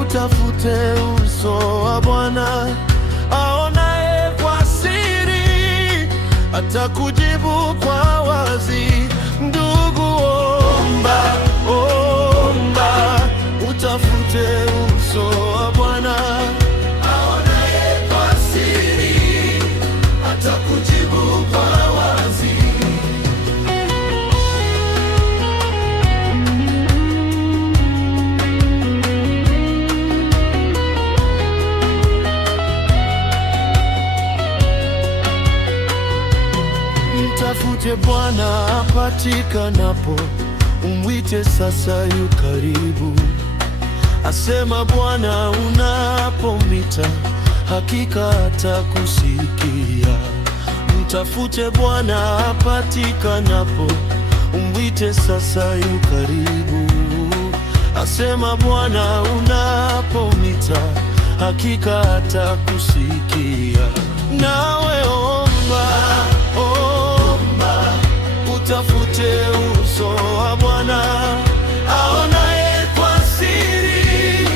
utafute uso wa Bwana. Aonaye kwa siri atakujibu kwa wazi. Ndugu, omba, omba, utafute uso wa Bwana. Aonaye kwa siri atakujibu kwa wazi. Mtafute Bwana apatikanapo, umwite sasa, yu karibu. Asema Bwana, unapomwita hakika atakusikia. Mtafute Bwana apatikanapo, umwite sasa, yu karibu. Asema Bwana, unapomwita hakika atakusikia. Nawe omba, utafute uso wa Bwana. Aonaye kwa siri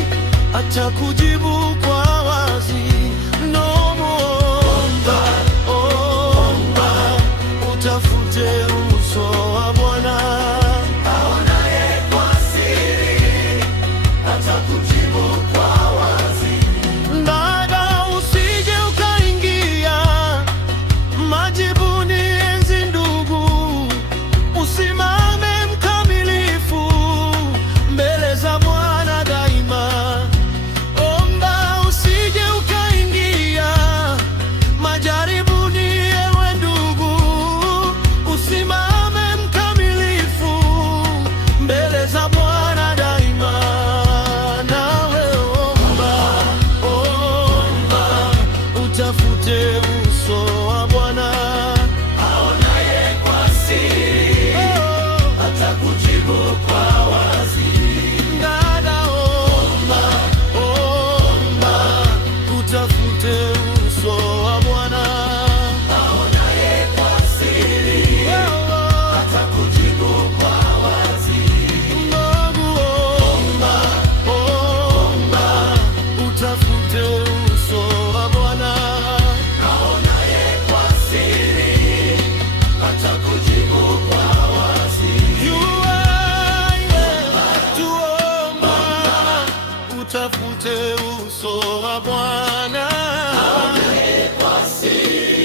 atakujibu kwa wazi. Omba, omba, utafute uso wa Bwana. Aonaye kwa siri atakujibu kwa wazi. Dada, usije ukaingia majibuni. Usimame mkamilifu mbele za Bwana daima. Omba, usije ukaingia majaribuni, ewe ndugu. Usimame mkamilifu mbele za Bwana daima. Nawe omba, omba, utafute uso wa Bwana. Aonaye kwa siri atakujibu kwa wazi. Dada, omba, omba, utafute uso wa Bwana. Aonaye kwa siri atakujibu kwa wazi. Ndugu, omba, omba, utafute uso wa Bwana. Aonaye kwa siri atakujibu kwa wazi. Utafute uso wa Bwana. Aonaye kwa siri